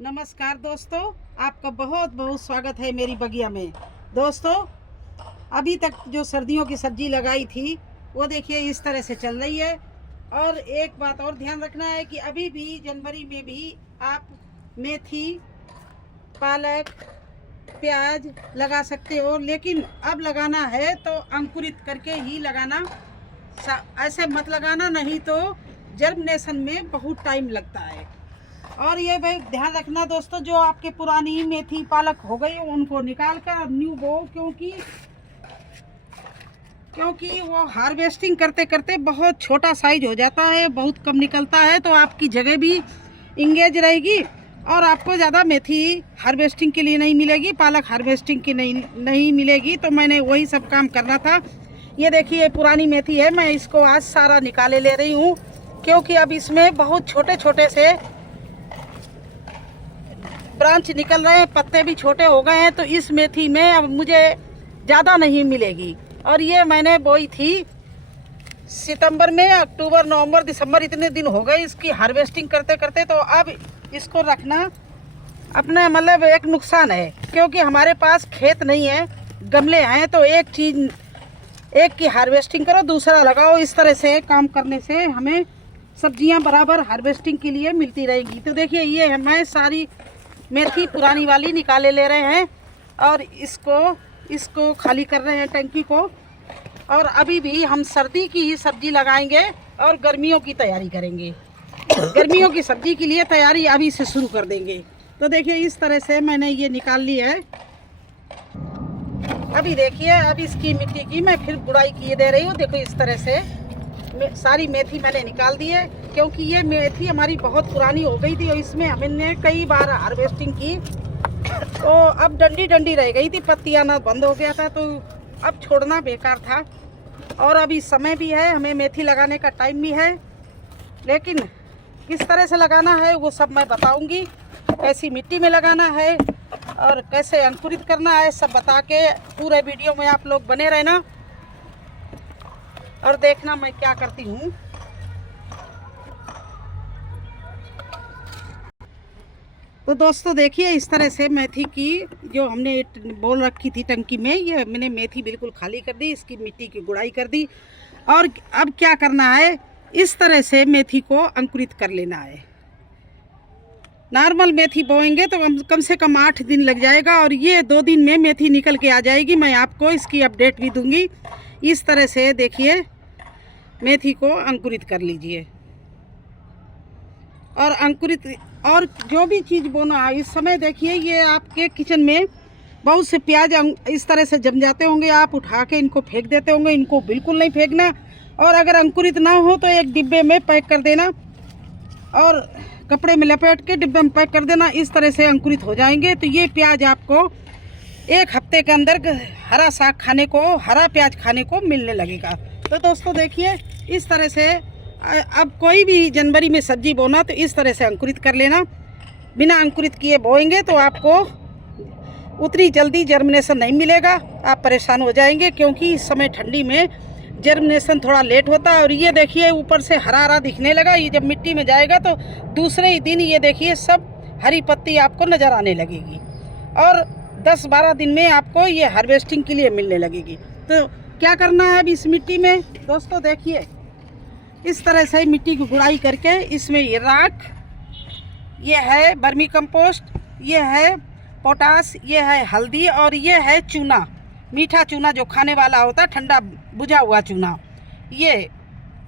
नमस्कार दोस्तों, आपका बहुत बहुत स्वागत है मेरी बगिया में। दोस्तों, अभी तक जो सर्दियों की सब्जी लगाई थी वो देखिए इस तरह से चल रही है। और एक बात और ध्यान रखना है कि अभी भी जनवरी में भी आप मेथी, पालक, प्याज लगा सकते हो, लेकिन अब लगाना है तो अंकुरित करके ही लगाना। ऐसे मत लगाना, नहीं तो जर्मिनेशन में बहुत टाइम लगता है। और ये भाई ध्यान रखना दोस्तों, जो आपके पुरानी मेथी पालक हो गई उनको निकाल कर न्यू बो, क्योंकि वो हार्वेस्टिंग करते करते बहुत छोटा साइज हो जाता है, बहुत कम निकलता है, तो आपकी जगह भी इंगेज रहेगी और आपको ज़्यादा मेथी हार्वेस्टिंग के लिए नहीं मिलेगी, पालक हार्वेस्टिंग की नहीं मिलेगी। तो मैंने वही सब काम करना था। ये देखिए पुरानी मेथी है, मैं इसको आज सारा निकाले ले रही हूँ, क्योंकि अब इसमें बहुत छोटे छोटे से ब्रांच निकल रहे हैं, पत्ते भी छोटे हो गए हैं, तो इस मेथी में अब मुझे ज़्यादा नहीं मिलेगी। और ये मैंने बोई थी सितंबर में, अक्टूबर नवंबर दिसंबर इतने दिन हो गए इसकी हार्वेस्टिंग करते करते। तो अब इसको रखना अपना मतलब एक नुकसान है, क्योंकि हमारे पास खेत नहीं है, गमले हैं, तो एक की हार्वेस्टिंग करो दूसरा लगाओ। इस तरह से काम करने से हमें सब्जियां बराबर हार्वेस्टिंग के लिए मिलती रहेंगी। तो देखिए ये मैं सारी मेथी पुरानी वाली निकाले ले रहे हैं और इसको खाली कर रहे हैं टंकी को। और अभी भी हम सर्दी की ही सब्जी लगाएंगे और गर्मियों की तैयारी करेंगे। गर्मियों की सब्जी के लिए तैयारी अभी से शुरू कर देंगे। तो देखिए इस तरह से मैंने ये निकाल ली है। अभी देखिए, अब इसकी मिट्टी की मैं फिर गुड़ाई किए दे रही हूँ। देखो इस तरह से सारी मेथी मैंने निकाल दी है, क्योंकि ये मेथी हमारी बहुत पुरानी हो गई थी और इसमें हमने कई बार हार्वेस्टिंग की, तो अब डंडी डंडी रह गई थी, पत्तियां ना बंद हो गया था, तो अब छोड़ना बेकार था। और अभी समय भी है, हमें मेथी लगाने का टाइम भी है, लेकिन किस तरह से लगाना है वो सब मैं बताऊंगी। कैसी मिट्टी में लगाना है और कैसे अंकुरित करना है, सब बता के पूरे वीडियो में आप लोग बने रहना और देखना मैं क्या करती हूँ। तो दोस्तों देखिए इस तरह से मेथी की जो हमने बोल रखी थी टंकी में, ये मैंने मेथी बिल्कुल खाली कर दी, इसकी मिट्टी की गुड़ाई कर दी। और अब क्या करना है, इस तरह से मेथी को अंकुरित कर लेना है। नॉर्मल मेथी बोएंगे तो कम से कम 8 दिन लग जाएगा, और ये 2 दिन में मेथी निकल के आ जाएगी। मैं आपको इसकी अपडेट भी दूंगी। इस तरह से देखिए मेथी को अंकुरित कर लीजिए। और अंकुरित और जो भी चीज़ बोना है इस समय, देखिए ये आपके किचन में बहुत से प्याज इस तरह से जम जाते होंगे, आप उठा के इनको फेंक देते होंगे। इनको बिल्कुल नहीं फेंकना, और अगर अंकुरित ना हो तो एक डिब्बे में पैक कर देना और कपड़े में लपेट के डिब्बे में पैक कर देना। इस तरह से अंकुरित हो जाएंगे। तो ये प्याज आपको 1 हफ्ते के अंदर हरा साग खाने को, हरा प्याज खाने को मिलने लगेगा। तो दोस्तों देखिए इस तरह से अब कोई भी जनवरी में सब्जी बोना तो इस तरह से अंकुरित कर लेना। बिना अंकुरित किए बोएंगे तो आपको उतनी जल्दी जर्मिनेशन नहीं मिलेगा, आप परेशान हो जाएंगे, क्योंकि इस समय ठंडी में जर्मिनेशन थोड़ा लेट होता है। और ये देखिए ऊपर से हरा हरा दिखने लगा, ये जब मिट्टी में जाएगा तो दूसरे ही दिन ये देखिए सब हरी पत्ती आपको नज़र आने लगेगी, और 10-12 दिन में आपको ये हार्वेस्टिंग के लिए मिलने लगेगी। तो क्या करना है अब इस मिट्टी में दोस्तों, देखिए इस तरह से मिट्टी की गुड़ाई करके इसमें ये राख, ये है वर्मी कंपोस्ट, ये है पोटास, ये है हल्दी, और ये है चूना, मीठा चूना जो खाने वाला होता है, ठंडा बुझा हुआ चूना। ये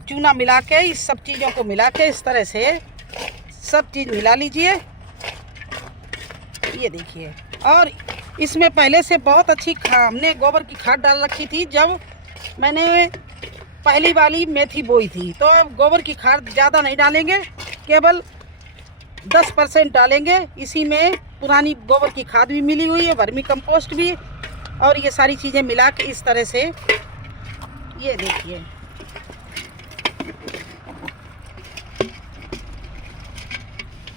चूना मिला के, इस सब चीज़ों को मिला के इस तरह से सब चीज़ मिला लीजिए। ये देखिए, और इसमें पहले से बहुत अच्छी हमने गोबर की खाद डाल रखी थी जब मैंने पहली वाली मेथी बोई थी। तो अब गोबर की खाद ज़्यादा नहीं डालेंगे, केवल 10% डालेंगे। इसी में पुरानी गोबर की खाद भी मिली हुई है, वर्मी कंपोस्ट भी, और ये सारी चीज़ें मिला के इस तरह से ये देखिए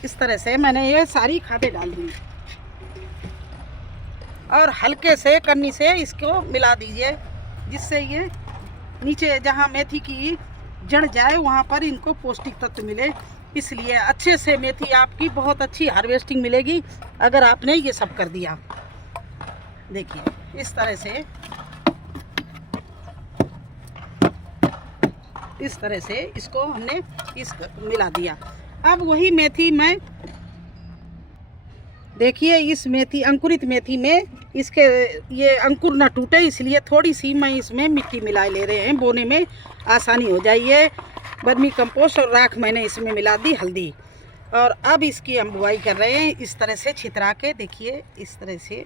इस तरह से मैंने ये सारी खादें डाल दी, और हल्के से करनी से इसको मिला दीजिए, जिससे ये नीचे जहाँ मेथी की जड़ जाए वहाँ पर इनको पौष्टिक तत्व मिले। इसलिए अच्छे से मेथी आपकी बहुत अच्छी हार्वेस्टिंग मिलेगी अगर आपने ये सब कर दिया। देखिए इस तरह से इसको हमने मिला दिया। अब वही मेथी मैं देखिए इस मेथी अंकुरित मेथी में इसके ये अंकुर ना टूटे इसलिए थोड़ी सी मैं इसमें मिट्टी मिला ले रहे हैं, बोने में आसानी हो जाइए। वर्मी कंपोस्ट और राख मैंने इसमें मिला दी, हल्दी। और अब इसकी हम बुआई कर रहे हैं इस तरह से छितरा के। देखिए इस तरह से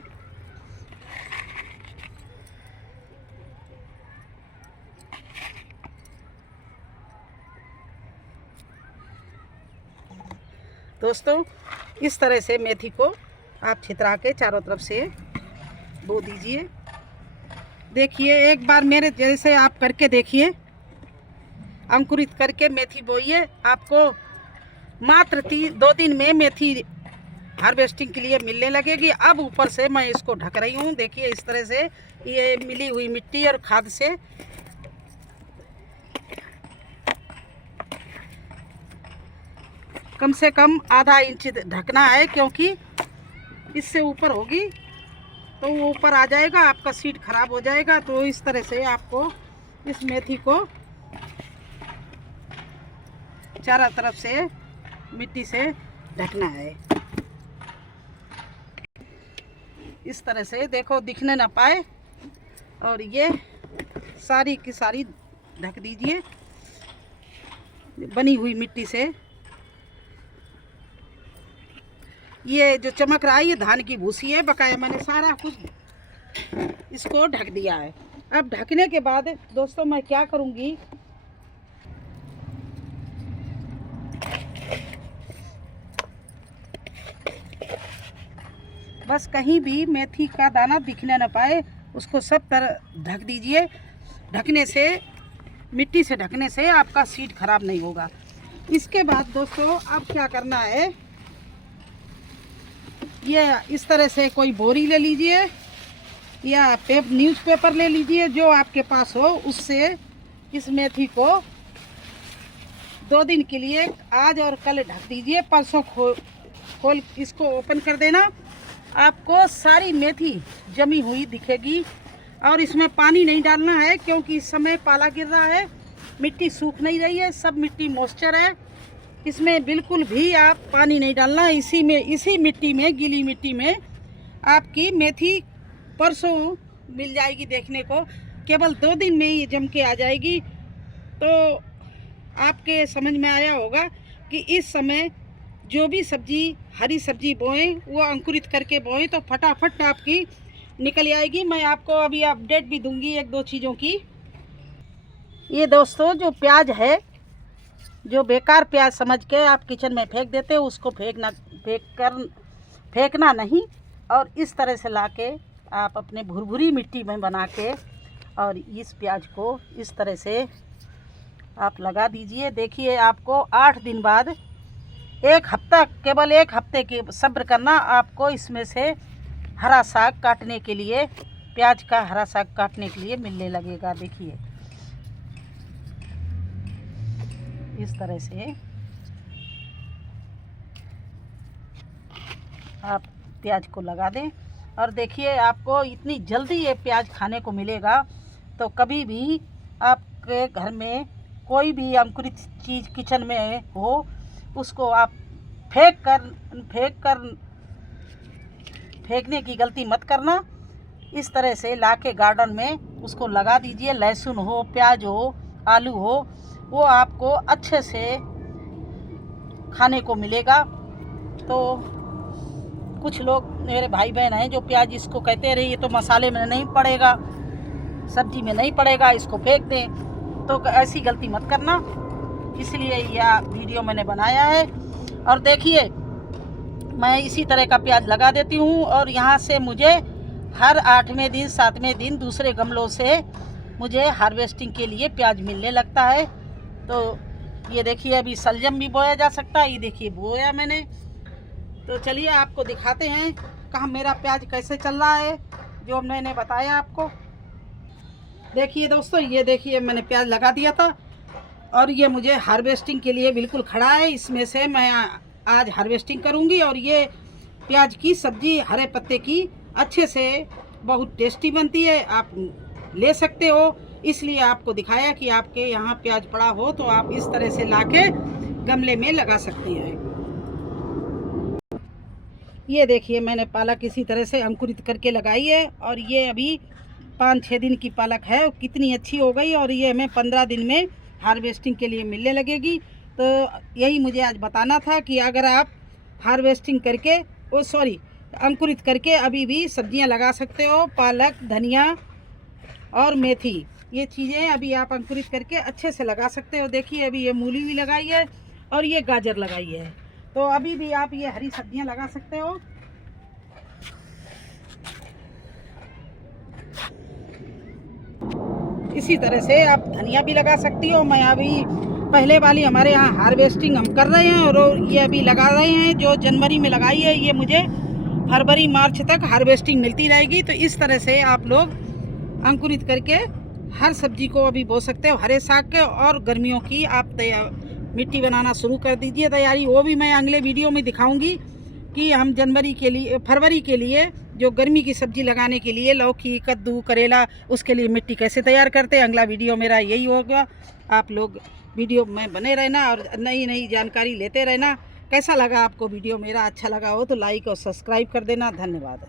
दोस्तों, इस तरह से मेथी को आप छितरा के चारों तरफ से बो दीजिए। देखिए एक बार मेरे जैसे आप करके देखिए, अंकुरित करके मेथी बोइए। आपको मात्र 2 दिन में मेथी हार्वेस्टिंग के लिए मिलने लगेगी। अब ऊपर से मैं इसको ढक रही हूँ। देखिए इस तरह से ये मिली हुई मिट्टी और खाद से कम से कम आधा इंच ढकना है, क्योंकि इससे ऊपर होगी तो वो ऊपर आ जाएगा, आपका सीड खराब हो जाएगा। तो इस तरह से आपको इस मेथी को चारों तरफ से मिट्टी से ढकना है। इस तरह से देखो दिखने ना पाए, और ये सारी की सारी ढक दीजिए बनी हुई मिट्टी से। ये जो चमक रहा है ये धान की भूसी है, बकाया मैंने सारा कुछ इसको ढक दिया है। अब ढकने के बाद दोस्तों मैं क्या करूँगी, बस कहीं भी मेथी का दाना दिखने न पाए उसको सब तरह ढक दीजिए। ढकने से, मिट्टी से ढकने से आपका सीड खराब नहीं होगा। इसके बाद दोस्तों अब क्या करना है, ये इस तरह से कोई बोरी ले लीजिए या न्यूज़पेपर ले लीजिए, जो आपके पास हो। उससे इस मेथी को 2 दिन के लिए आज और कल ढक दीजिए। परसों खोल इसको ओपन कर देना, आपको सारी मेथी जमी हुई दिखेगी। और इसमें पानी नहीं डालना है, क्योंकि इस समय पाला गिर रहा है, मिट्टी सूख नहीं रही है, सब मिट्टी मॉइस्चर है। इसमें बिल्कुल भी आप पानी नहीं डालना। इसी मिट्टी में, गीली मिट्टी में आपकी मेथी परसों मिल जाएगी देखने को। केवल 2 दिन में ये जम के आ जाएगी। तो आपके समझ में आया होगा कि इस समय जो भी सब्जी, हरी सब्जी बोएं वो अंकुरित करके बोएं तो फटाफट आपकी निकल आएगी। मैं आपको अभी अपडेट भी दूंगी 1-2 चीज़ों की। ये दोस्तों जो प्याज है, जो बेकार प्याज समझ के आप किचन में फेंक देते हो, उसको फेंकना नहीं, और इस तरह से लाके आप अपने भुरभुरी मिट्टी में बना के और इस प्याज को इस तरह से आप लगा दीजिए। देखिए आपको 8 दिन बाद, 1 हफ्ता, केवल 1 हफ्ते की सब्र करना, आपको इसमें से हरा साग काटने के लिए, प्याज का हरा साग काटने के लिए मिलने लगेगा। देखिए इस तरह से आप प्याज को लगा दें। और देखिए आपको इतनी जल्दी ये प्याज खाने को मिलेगा। तो कभी भी आपके घर में कोई भी अंकुरित चीज़ किचन में हो, उसको आप फेंकने की गलती मत करना। इस तरह से लाके गार्डन में उसको लगा दीजिए। लहसुन हो, प्याज हो, आलू हो, वो आपको अच्छे से खाने को मिलेगा। तो कुछ लोग मेरे भाई बहन हैं जो प्याज इसको कहते रहे ये तो मसाले में नहीं पड़ेगा, सब्जी में नहीं पड़ेगा, इसको फेंक दें। तो ऐसी गलती मत करना, इसलिए यह वीडियो मैंने बनाया है। और देखिए मैं इसी तरह का प्याज लगा देती हूँ, और यहाँ से मुझे हर 8वें दिन 7वें दिन दूसरे गमलों से मुझे हार्वेस्टिंग के लिए प्याज मिलने लगता है। तो ये देखिए अभी सलजम भी बोया जा सकता है, ये देखिए बोया मैंने। तो चलिए आपको दिखाते हैं कहाँ मेरा प्याज कैसे चल रहा है, जो मैंने बताया आपको। देखिए दोस्तों, ये देखिए मैंने प्याज लगा दिया था, और ये मुझे हार्वेस्टिंग के लिए बिल्कुल खड़ा है। इसमें से मैं आज हार्वेस्टिंग करूँगी और ये प्याज की सब्ज़ी हरे पत्ते की अच्छे से बहुत टेस्टी बनती है। आप ले सकते हो, इसलिए आपको दिखाया कि आपके यहाँ प्याज पड़ा हो तो आप इस तरह से लाके गमले में लगा सकते हैं। ये देखिए मैंने पालक इसी तरह से अंकुरित करके लगाई है और ये अभी 5-6 दिन की पालक है, कितनी अच्छी हो गई और ये हमें 15 दिन में हार्वेस्टिंग के लिए मिलने लगेगी। तो यही मुझे आज बताना था कि अगर आप हार्वेस्टिंग करके अंकुरित करके अभी भी सब्जियां लगा सकते हो। पालक, धनिया और मेथी, ये चीज़ें अभी आप अंकुरित करके अच्छे से लगा सकते हो। देखिए अभी ये मूली भी लगाई है और ये गाजर लगाई है, तो अभी भी आप ये हरी सब्जियां लगा सकते हो। इसी तरह से आप धनिया भी लगा सकती हो। मैं अभी पहले वाली हमारे यहाँ हार्वेस्टिंग हम कर रहे हैं और ये अभी लगा रहे हैं। जो जनवरी में लगाई है ये मुझे फरवरी मार्च तक हार्वेस्टिंग मिलती रहेगी। तो इस तरह से आप लोग अंकुरित करके हर सब्जी को अभी बो सकते हो, हरे साग के। और गर्मियों की आप मिट्टी बनाना शुरू कर दीजिए तैयारी। वो भी मैं अगले वीडियो में दिखाऊंगी कि हम फरवरी के लिए जो गर्मी की सब्जी लगाने के लिए लौकी, कद्दू, करेला, उसके लिए मिट्टी कैसे तैयार करते हैं। अगला वीडियो मेरा यही होगा। आप लोग वीडियो में बने रहना और नई नई जानकारी लेते रहना। कैसा लगा आपको वीडियो मेरा? अच्छा लगा हो तो लाइक और सब्सक्राइब कर देना। धन्यवाद।